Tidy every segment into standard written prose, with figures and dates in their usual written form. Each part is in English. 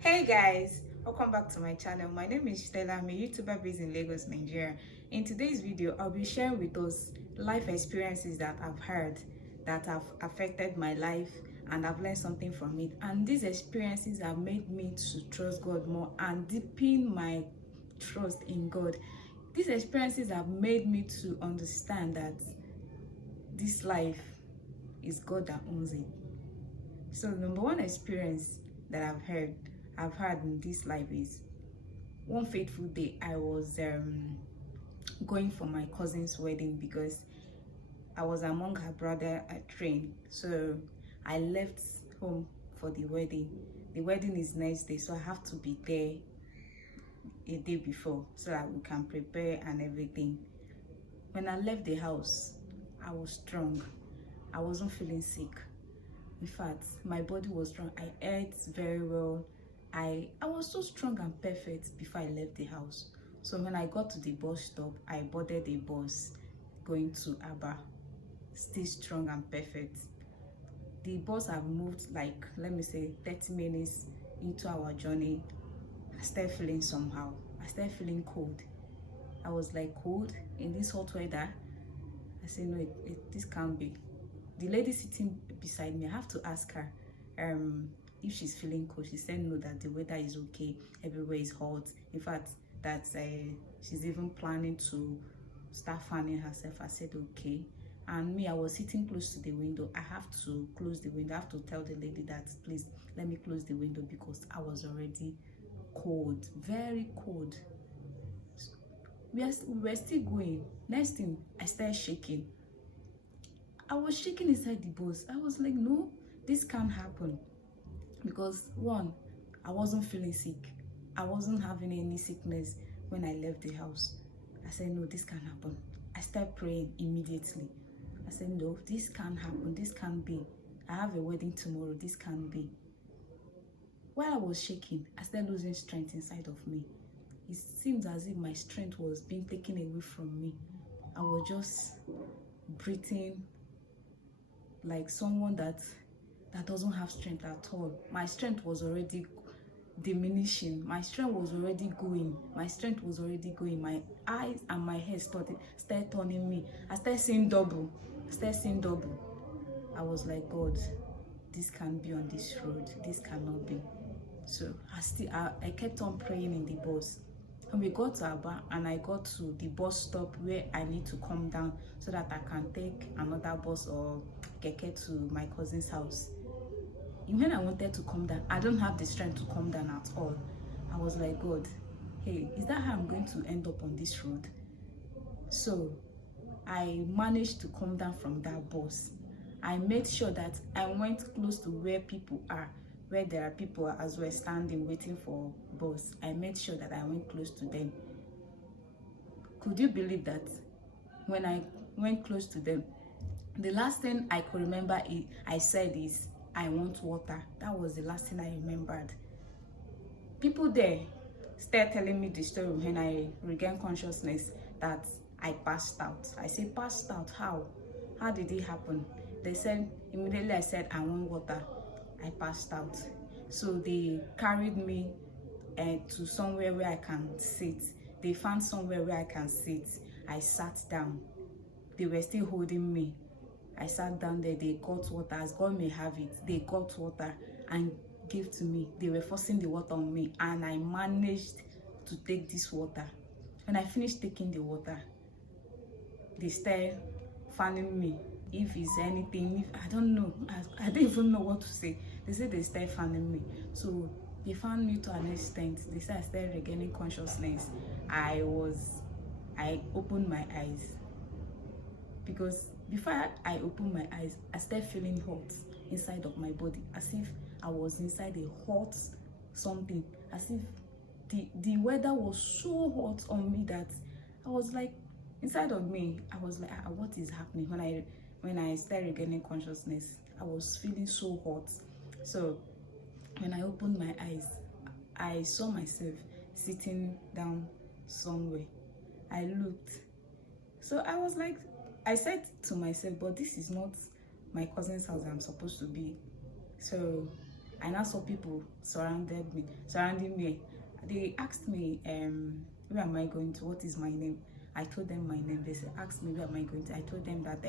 Hey guys, welcome back to my channel. My name is Stella. I'm a YouTuber based in Lagos, Nigeria. In today's video, I'll be sharing with us life experiences that I've had that have affected my life, and I've learned something from it. And these experiences have made me to trust God more and deepen my trust in God. These experiences have made me to understand that this life is God that owns it. So number one experience that I've had in this life is one fateful day. I was going for my cousin's wedding because I was among her brother at train. So I left home for the wedding. The wedding is next day, so I have to be there a day before so that we can prepare and everything. When I left the house, I was strong. I wasn't feeling sick. In fact, my body was strong. I ate very well. I was so strong and perfect before I left the house. So when I got to the bus stop, I boarded a bus going to Aba, still strong and perfect. The bus have moved like, let me say, 30 minutes into our journey. I started feeling somehow. I started feeling cold. I was like, cold in this hot weather? I said, no, this can't be. The lady sitting beside me, I have to ask her if she's feeling cold. She said no, that the weather is okay, everywhere is hot. In fact, that she's even planning to start fanning herself. I said okay. And me, I was sitting close to the window. I have to close the window. I have to tell the lady that please let me close the window because I was already cold, very cold. We were still going. Next thing, I started shaking. I was shaking inside the bus. I was like, no, this can't happen. Because one, I wasn't feeling sick. I wasn't having any sickness when I left the house. I said, no, this can't happen. I started praying immediately. I said, no, this can't happen. This can't be. I have a wedding tomorrow. This can't be. While I was shaking, I started losing strength inside of me. It seems as if my strength was being taken away from me. I was just breathing like someone that doesn't have strength at all. My strength was already diminishing. My strength was already going. My eyes and my head started turning me. I started seeing double. I was like, God, this can't be on this road. This cannot be. So I kept on praying in the bus. And we got to Aba, and I got to the bus stop where I need to come down so that I can take another bus or keke to my cousin's house. When I wanted to come down, I don't have the strength to come down at all. I was like, God, hey, is that how I'm going to end up on this road? So I managed to come down from that bus. I made sure that I went close to where people are, where there are people as well standing waiting for bus. I made sure that I went close to them. Could you believe that when I went close to them, the last thing I could remember I said is, I want water. That was the last thing I remembered. People there started telling me the story when I regained consciousness that I passed out. I said, passed out? How? How did it happen? They said, immediately I said, I want water. I passed out. So they carried me to somewhere where I can sit. They found somewhere where I can sit. I sat down. They were still holding me. I sat down there. They got water. As God may have it, they got water and gave to me. They were forcing the water on me, and I managed to take this water. When I finished taking the water, they started fanning me. If it's anything, if I don't know, I don't even know what to say. They said they started fanning me. So they fanned me to an extent. They said I started regaining consciousness. I opened my eyes. Because before I opened my eyes, I started feeling hot inside of my body, as if I was inside a hot something, as if the weather was so hot on me that I was like, inside of me, I was like, what is happening? When I started regaining consciousness, I was feeling so hot. So when I opened my eyes, I saw myself sitting down somewhere. I looked. So I was like, I said to myself, but this is not my cousin's house I'm supposed to be. So I now saw people surrounding me. They asked me, where am I going to? What is my name? I told them my name. They asked me where am I going to? I told them that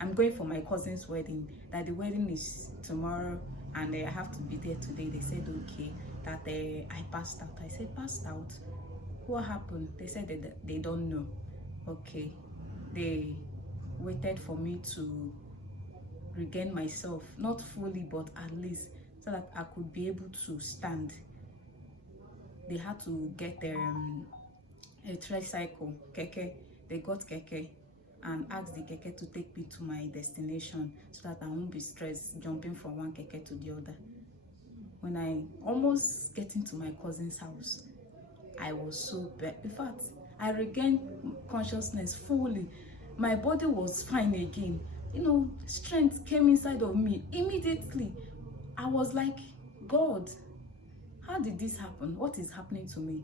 I'm going for my cousin's wedding, that the wedding is tomorrow and I have to be there today. They said okay, that I passed out. I said, passed out? What happened? They said that they don't know. Okay. They waited for me to regain myself, not fully, but at least so that I could be able to stand. They had to get a tricycle, keke. They got keke and asked the keke to take me to my destination so that I won't be stressed jumping from one keke to the other. When I almost getting to my cousin's house, I was so bad. In fact, I regained consciousness fully. My body was fine again. You know, strength came inside of me immediately. I was like, God, how did this happen? What is happening to me?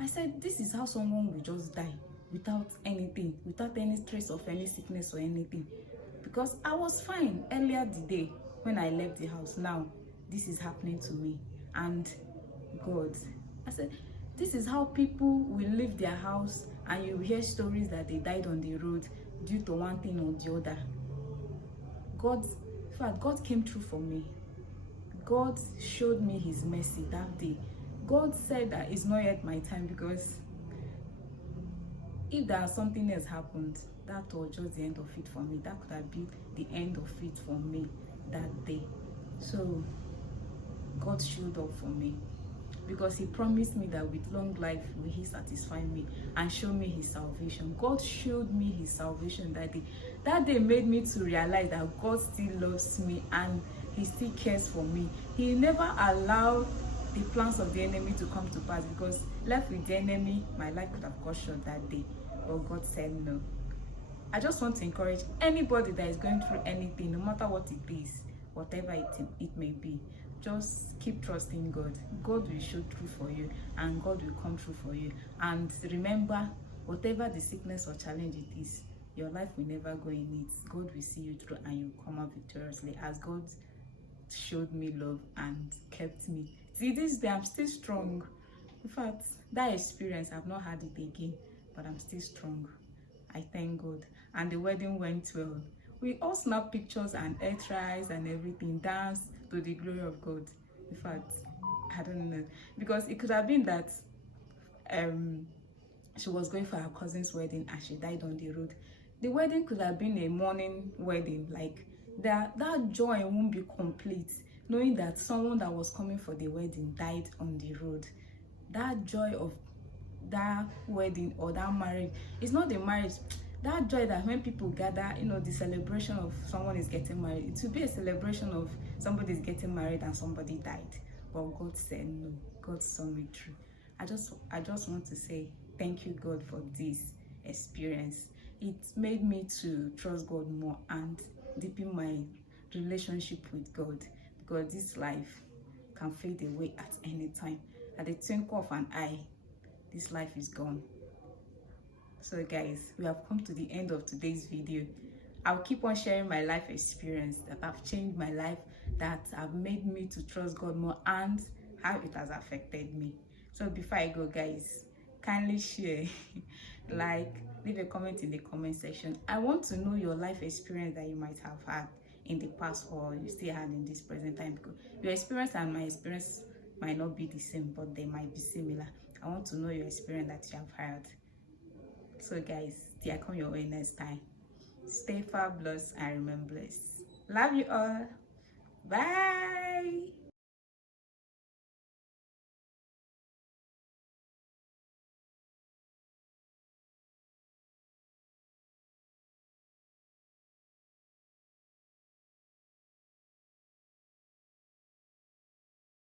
I said, this is how someone will just die without anything, without any trace of any sickness or anything. Because I was fine earlier the day when I left the house. Now, this is happening to me. And God, I said, this is how people will leave their house and you hear stories that they died on the road due to one thing or the other. God, in fact, God came through for me. God showed me his mercy that day. God said that it's not yet my time, because if there something else happened, that was just the end of it for me. That could have been the end of it for me that day. So God showed up for me, because he promised me that with long life will he satisfy me and show me his salvation. God showed me his salvation that day. That day made me to realize that God still loves me and he still cares for me. He never allowed the plans of the enemy to come to pass, because left with the enemy, my life could have got short that day. But God said no. I just want to encourage anybody that is going through anything, no matter what it is, whatever it may be, just keep trusting God. God will show through for you and God will come through for you. And remember, whatever the sickness or challenge it is, your life will never go in it. God will see you through and you come out victoriously, as God showed me love and kept me. See, this day I'm still strong. In fact, that experience, I've not had it again, but I'm still strong. I thank God. And the wedding went well. We all snapped pictures and air tries and everything, danced to the glory of God. In fact, I don't know, because it could have been that she was going for her cousin's wedding and she died on the road. The wedding could have been a morning wedding, like that joy won't be complete knowing that someone that was coming for the wedding died on the road. That joy of that wedding or that marriage, it's not the marriage, that joy that when people gather, you know, the celebration of someone is getting married, it will be a celebration of somebody is getting married and somebody died. But God said no. God saw me through. I just want to say thank you, God, for this experience. It made me to trust God more and deepen my relationship with God, because this life can fade away at any time. At the twinkle of an eye, this life is gone. So guys, we have come to the end of today's video. I'll keep on sharing my life experience that have changed my life, that have made me to trust God more, and how it has affected me. So before I go, guys, kindly share, like, leave a comment in the comment section. I want to know your life experience that you might have had in the past or you still had in this present time, because your experience and my experience might not be the same, but they might be similar. I want to know your experience that you have had. So guys, till I come your way next time, stay fabulous and remain blessed. Love you all. Bye.